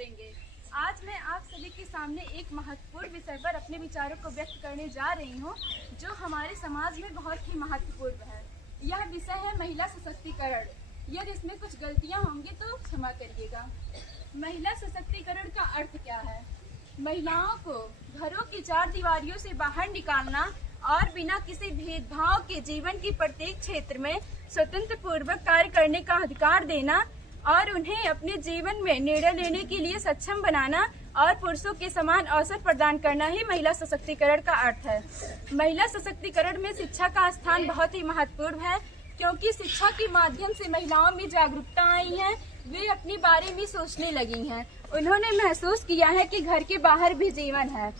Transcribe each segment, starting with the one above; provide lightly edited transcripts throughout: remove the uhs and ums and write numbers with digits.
करेंगे। आज मैं आप सभी के सामने एक महत्वपूर्ण विषय पर अपने विचारों को व्यक्त करने जा रही हूँ, जो हमारे समाज में बहुत ही महत्वपूर्ण है। यह विषय है महिला सशक्तिकरण। यदि इसमें कुछ गलतियाँ होंगी तो क्षमा करिएगा। महिला सशक्तिकरण का अर्थ क्या है? महिलाओं को घरों की चार दीवारियों से बाहर निकालना और बिना किसी भेदभाव के जीवन की प्रत्येक क्षेत्र में स्वतंत्र पूर्वक कार्य करने का अधिकार देना और उन्हें अपने जीवन में निर्णय लेने के लिए सक्षम बनाना और पुरुषों के समान अवसर प्रदान करना ही महिला सशक्तिकरण का अर्थ है। महिला सशक्तिकरण में शिक्षा का स्थान बहुत ही महत्वपूर्ण है, क्योंकि शिक्षा के माध्यम से महिलाओं में जागरूकता आई है। वे अपने बारे में सोचने लगी हैं। उन्होंने महसूस किया है कि घर के बाहर भी जीवन है।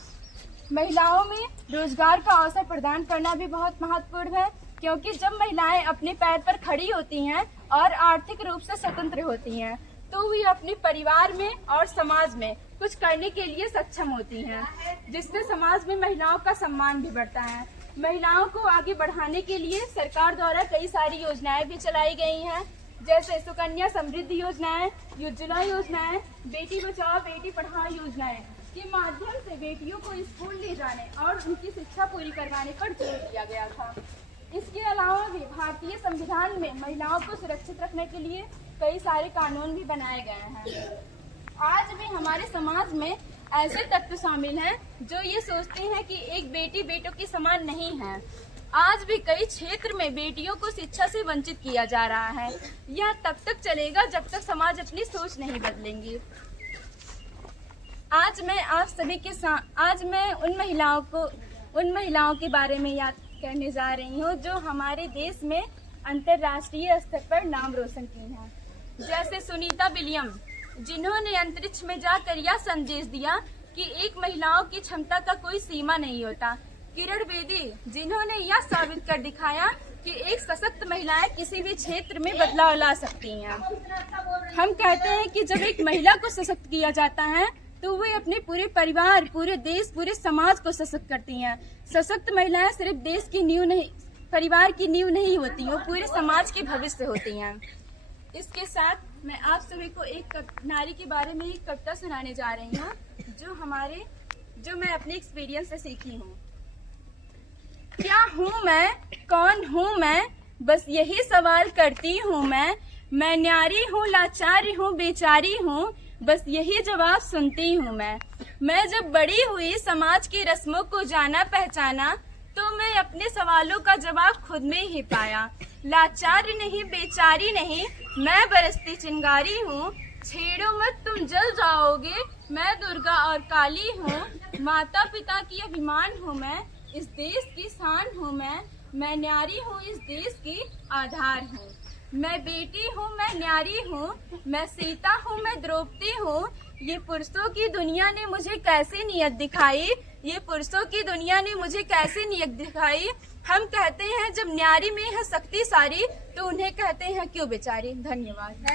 महिलाओं में रोजगार का अवसर प्रदान करना भी बहुत महत्वपूर्ण है, क्योंकि जब महिलाएं अपने पैर पर खड़ी होती हैं और आर्थिक रूप से स्वतंत्र होती हैं, तो वे अपने परिवार में और समाज में कुछ करने के लिए सक्षम होती हैं, जिससे समाज में महिलाओं का सम्मान भी बढ़ता है। महिलाओं को आगे बढ़ाने के लिए सरकार द्वारा कई सारी योजनाएं भी चलाई गई हैं, जैसे सुकन्या समृद्धि योजनाएं, उज्ज्वला योजनाएं, बेटी बचाओ बेटी पढ़ाओ योजनाएं के माध्यम से बेटियों को स्कूल ले जाने और उनकी शिक्षा पूरी करवाने पर जोर दिया गया था। इसके अलावा भी भारतीय संविधान में महिलाओं को सुरक्षित रखने के लिए कई सारे कानून भी बनाए गए हैं। आज भी हमारे समाज में ऐसे तत्व शामिल हैं जो ये सोचते हैं कि एक बेटी बेटों के समान नहीं है। आज भी कई क्षेत्र में बेटियों को शिक्षा से वंचित किया जा रहा है। यह तब तक चलेगा जब तक समाज अपनी सोच नहीं बदलेंगी। आज मैं आप सभी के साथ उन महिलाओं के बारे में याद करने जा रही हूँ जो हमारे देश में अंतर्राष्ट्रीय स्तर पर नाम रोशन की हैं। जैसे सुनीता विलियम, जिन्होंने अंतरिक्ष में जाकर यह संदेश दिया कि एक महिलाओं की क्षमता का कोई सीमा नहीं होता। किरण बेदी, जिन्होंने यह साबित कर दिखाया कि एक सशक्त महिलाएं किसी भी क्षेत्र में बदलाव ला सकती हैं। हम कहते हैं कि जब एक महिला को सशक्त किया जाता है तो वे अपने पूरे परिवार, पूरे देश, पूरे समाज को सशक्त करती हैं। सशक्त महिलाएं सिर्फ देश की नींव नहीं, परिवार की नींव नहीं होती, वो पूरे समाज के भविष्य होती हैं। इसके साथ मैं आप सभी को एक नारी के बारे में एक कविता सुनाने जा रही हूँ, जो मैं अपने एक्सपीरियंस से सीखी हूँ। क्या हूँ मैं, कौन हूँ मैं, बस यही सवाल करती हूँ मैं न्यारी हूँ, लाचारी हूँ, बेचारी हूँ, बस यही जवाब सुनती हूँ मैं जब बड़ी हुई, समाज की रस्मों को जाना पहचाना, तो मैं अपने सवालों का जवाब खुद में ही पाया। लाचारी नहीं, बेचारी नहीं, मैं बरसती चिंगारी हूँ, छेड़ो मत तुम जल जाओगे, मैं दुर्गा और काली हूँ, माता पिता की अभिमान हूँ मैं, इस देश की शान हूँ मैं न्यारी हूँ, इस देश की आधार हूँ। मैं बेटी हूँ, मैं न्यारी हूँ, मैं सीता हूँ, मैं द्रौपदी हूँ, ये पुरुषों की दुनिया ने मुझे कैसी नीयत दिखाई, ये पुरुषों की दुनिया ने मुझे कैसी नीयत दिखाई। हम कहते हैं जब न्यारी में है शक्ति सारी, तो उन्हें कहते हैं क्यों बेचारी। धन्यवाद।